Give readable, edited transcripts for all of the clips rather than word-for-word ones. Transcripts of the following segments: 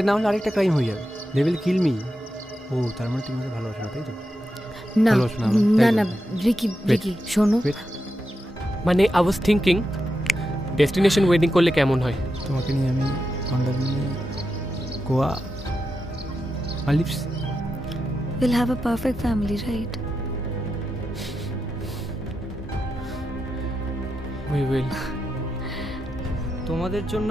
একটা না হলে আরেকটা ক্রাইম হয়ে যাবে। They will kill me. ও তার মানে তুমি আমাকে ভালোবাসো না, তাই তো? না না না রিকি শোনো, মানে I was thinking destination wedding করলে কেমন হয়? তোমাকে নিয়ে আমি Mandarmani, Goa, Maldives. we'll have a perfect family, right? We will. তোমাদের জন্য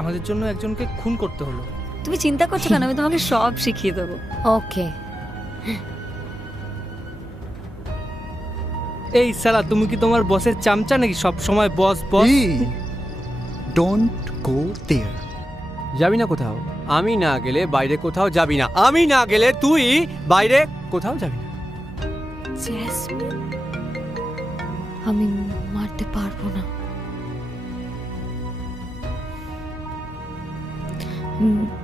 আমাদের জন্য একজনকে খুন করতে হলো। তুমি চিন্তা করছো কেন? আমি তোমাকে সব শিখিয়ে দেবো। ওকে। এই সালা, তুমি কি তোমার বসের চামচা নাকি? সব সময় বস বস। ডোন্ট গো দেয়ার। যাবি না কোথাও। আমি না গেলে বাইরে কোথাও যাবি না। আমি না গেলে তুই বাইরে কোথাও যাবি না। জেসমিন, আমি মারতে পারবো না।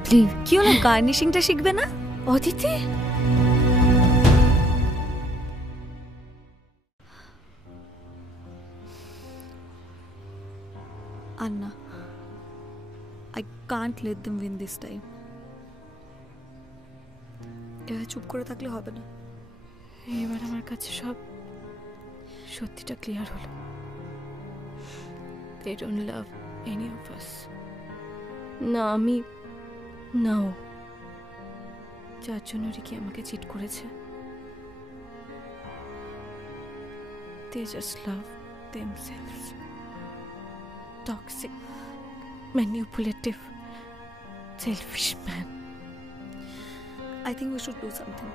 প্লিজ। কি হলো, গার্নিশিংটা শিখবে না Aditi? Anna, I can't let them win this time. এভাবে চুপ করে থাকলে হবে না। এবার আমার কাছে সব সত্যিটা ক্লিয়ার হলো। They don't love any of us. না আমি নাও, যার জন্য রিকি আমাকে চিট করেছে। They just love themselves. Toxic, manipulative, selfish man. I think we should do something.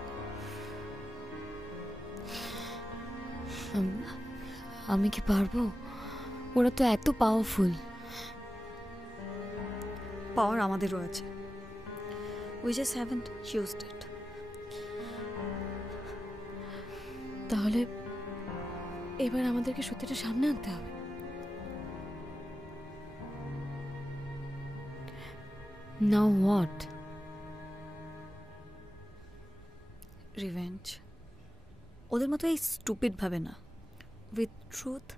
আমি কি পারবো? ওরা তো এত পাওয়ারফুল। পাওয়ার আমাদেরও আছে, we just haven't used it. তাহলে এবার আমাদেরকে সত্যিটা সামনে আনতে হবে। Now what? Revenge. ওদের মতো এই স্টুপিড ভাবে না, with truth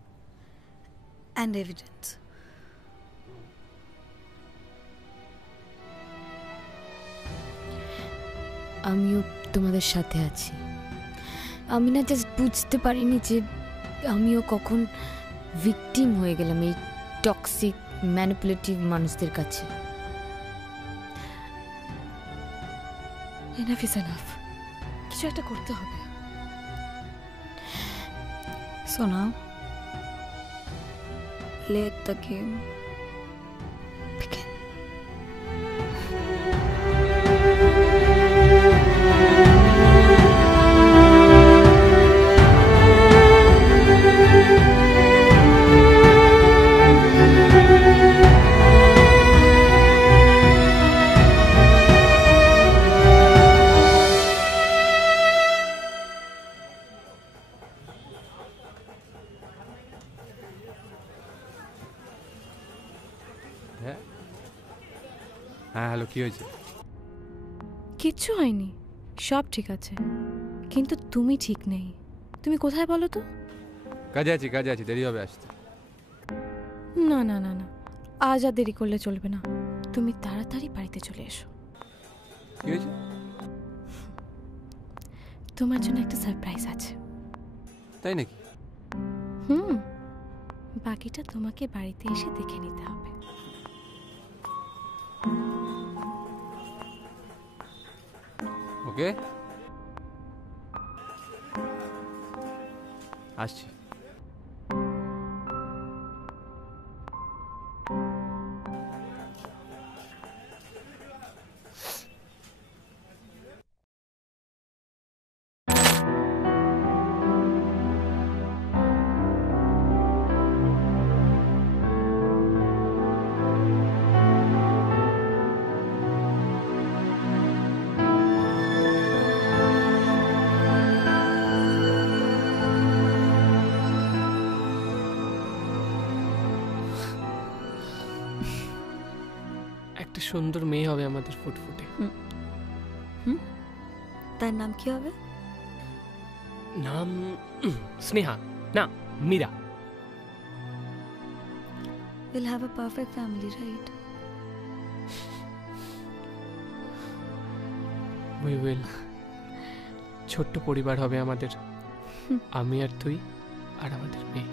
and evidence. আমিও তোমাদের সাথে আছি। আমি না জাস্ট বুঝতে পারিনি যে আমিও কখন ভিকটিম হয়ে গেলাম এই টক্সিক ম্যানিপুলেটিভ মানুষদের কাছে। এনাফ ইজ এনাফ, কিছু একটা করতে হবে। So now, let the game begin. হ্যাঁ হ্যালো, কি হয়েছে? কিচ্ছু হয়নি, সব ঠিক আছে, কিন্তু তুমি ঠিক নেই। তুমি কোথায় বলো তো? কাজে আছি, দেরি হবে আসতে। না না না না, আজ আর দেরি করলে চলবে না, তুমি তাড়াতাড়ি বাড়িতে চলে এসো। কি হয়েছে? তোমার জন্য একটা সারপ্রাইজ আছে। তাই নাকি? বাকিটা তোমাকে বাড়িতে এসে দেখে নিতে হবে। ওকে, আসছি। একটা সুন্দর মেয়ে হবে আমাদের ফুটফুটে। তার নাম কি হবে? নাম স্নেহা না Meera. We'll have a perfect family, right? We will. ছোট্ট পরিবার হবে আমাদের, আমি আর তুই আর আমাদের মেয়ে।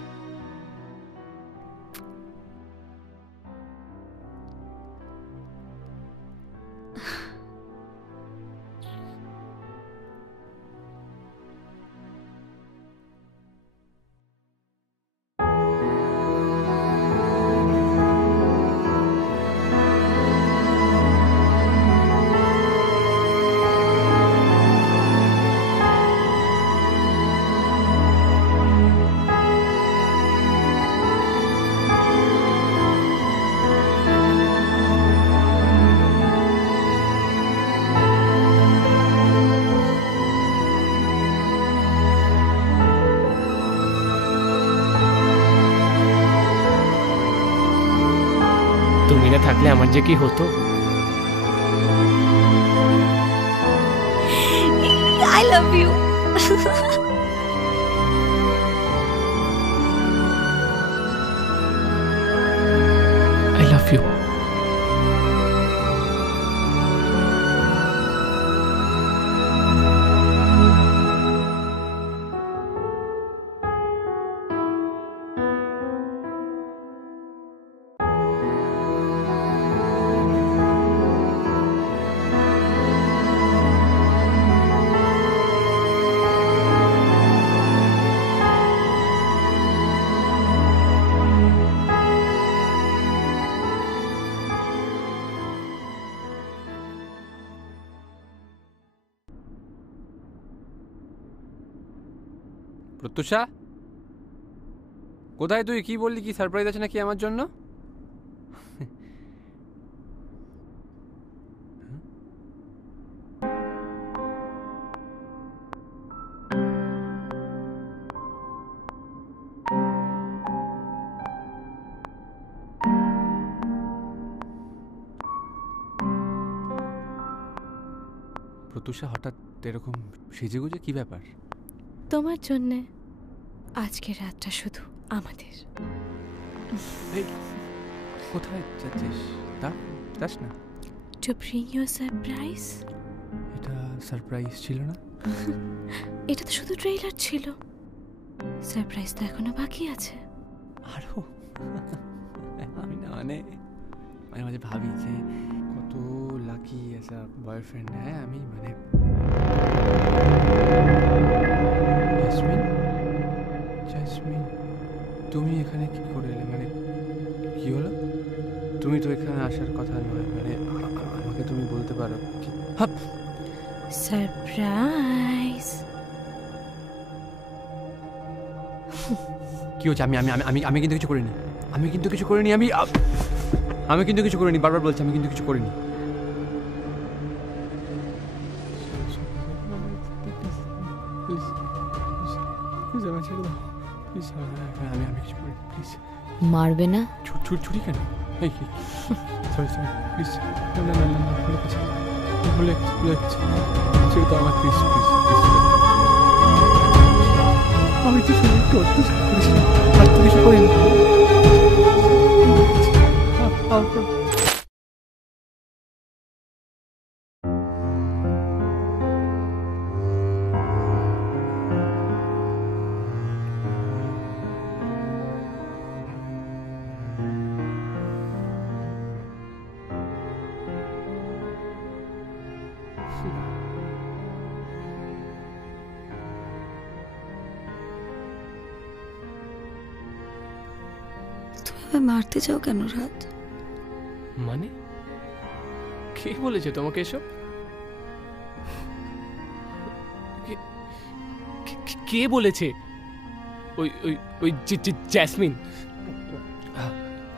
তুমি না থাকলে আমার যে কি হতো। I love you. I love you. Pratyusha, কোথায় তুই? কি বললি, কি সারপ্রাইজ আছে নাকি আমার জন্য? প্রত্যুষা, হঠাৎ এরকম সেজেগুজে কি ব্যাপার? তোমার জন্যে আজকের রাতটা শুধু আমাদের। কোথায় যাচ্ছিস? যাস না। To bring you surprise. এটা সারপ্রাইজ ছিল না? এটা তো শুধু ট্রেইলার ছিল, সারপ্রাইজ তো এখনো বাকি আছে। আরো আমি না মানে মাঝে মাঝে ভাবি যে কত লাকি অ্যাজ আ বয়ফ্রেন্ড। হ্যাঁ, আমি মানে জাসমিন, তুমি এখানে কি করে এলে? মানে কি হলো? তুমি তো এখানে আসার কথা নয়, মানে আমাকে তুমি বলতে পারো। সারপ্রাইজ। কি হচ্ছে? আমি আমি আমি আমি কিন্তু কিছু করিনি। আমি কিন্তু কিছু করিনি। আমি কিন্তু কিছু করিনি। বারবার বলছি আমি কিন্তু কিছু করিনি। আমি কিছু করিনি, প্লিজ। মারবে না? ছুরি কেন? Sorry please. না ভুলে ছেড়ে দাও আমার, প্লিজ প্লিজ প্লিজ। আমি তো শুনে একটু অত্যাচার করেছিলাম, আর তো কিছু করিনি। মারতে চাও কেন রাত? মানে কে বলেছে তোমাকে এসব? কে বলেছে? ওই ওই ওই জ্যাসমিন।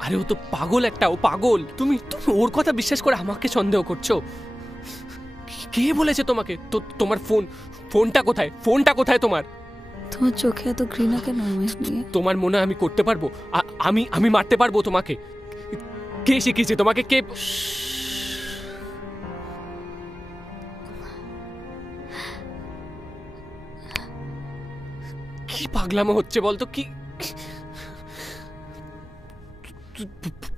আরে ও তো পাগল একটা, ও পাগল। তুমি ওর কথা বিশ্বাস করে আমাকে সন্দেহ করছো? কে বলেছে তোমাকে? তোমার ফোনটা কোথায়? ফোনটা কোথায় তোমার? তোমার চোখে এত ঘৃণা কেন আমায় নিয়ে? তোমার মনে আমি করতে পারবো? আমি মারতে পারবো তোমাকে? কে শিখিয়েছে তোমাকে? কে? কি পাগলামো হচ্ছে বলতো? কি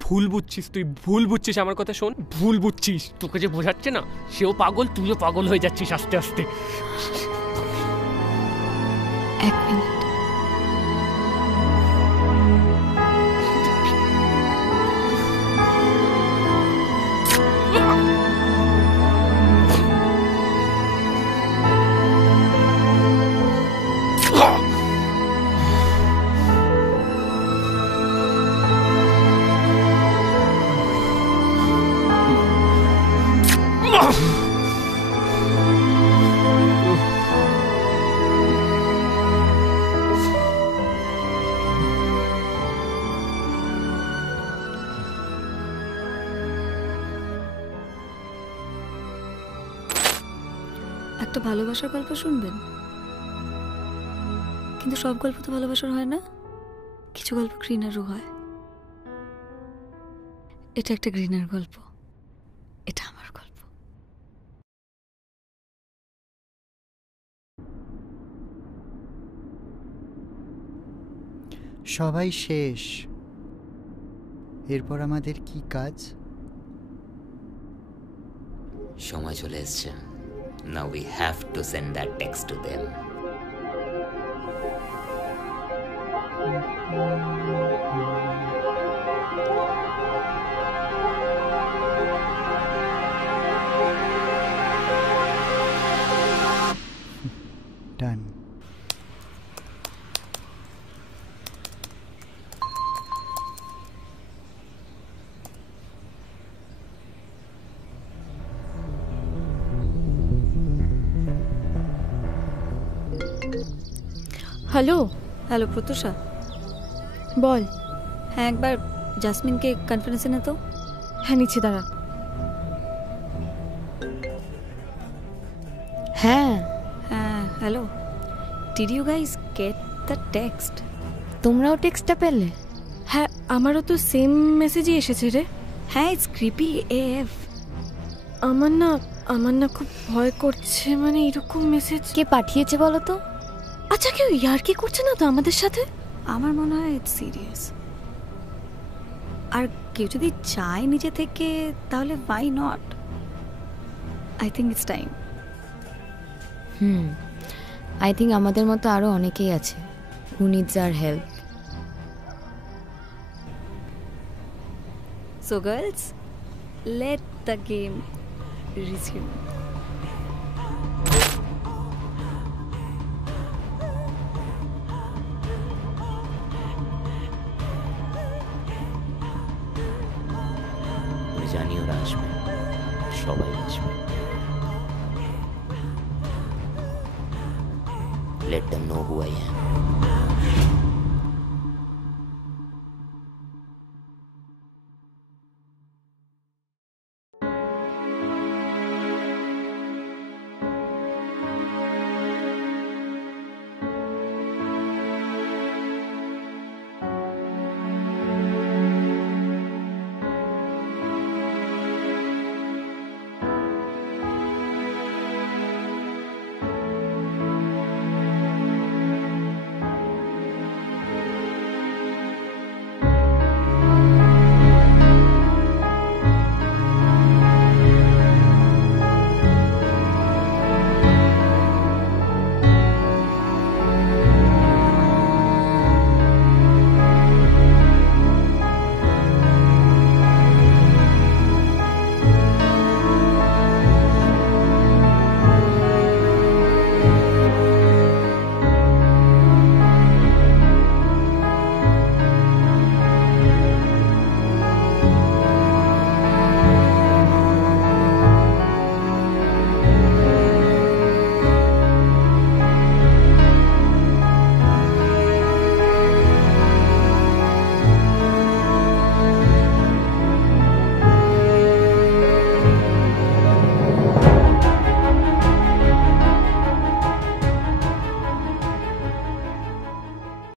ভুল বুঝছিস, তুই ভুল বুঝছিস। আমার কথা শোন, ভুল বুঝছিস। তোকে যে বোঝাচ্ছে না, সেও পাগল, তুইও পাগল হয়ে যাচ্ছিস আস্তে আস্তে। এক মিনিট। একটা ভালোবাসার গল্প শুনবেন? কিন্তু সব গল্প তো ভালোবাসার হয় না, কিছু গল্প ঘৃণারও হয়। এটা একটা ঘৃণার গল্প, এটা আমার গল্প। সবাই শেষ, এরপর আমাদের কি কাজ? সময় চলে এসছে। Now we have to send that text to them. Done. Hello. Hello Pratyusha, বল। হ্যাঁ একবার জাসমিনকে কনফারেন্সে নে তো। হ্যাঁ নিচে দাঁড়া। হ্যাঁ হ্যাঁ hello, did you guys get the text? তোমরাও টেক্সটটা পেলে? হ্যাঁ আমারও তো সেম মেসেজই এসেছে রে। হ্যাঁ ইটস ক্রিপি এএফ। আমার না খুব ভয় করছে, মানে এরকম মেসেজ কে পাঠিয়েছে বলো তো? আচ্ছা কেউ ইয়ার কি করছে না তো আমাদের সাথে? আমার মনে হয় ইটস সিরিয়াস। আর কেউ যদি চায় নিজে থেকে, তাহলে why not? I think it's time. I think আমাদের মতো আরো অনেকেই আছে who needs our help. So girls, let the game resume. আমি জানি ওরা আসবে, সবাই আসবে। Let them know who I am.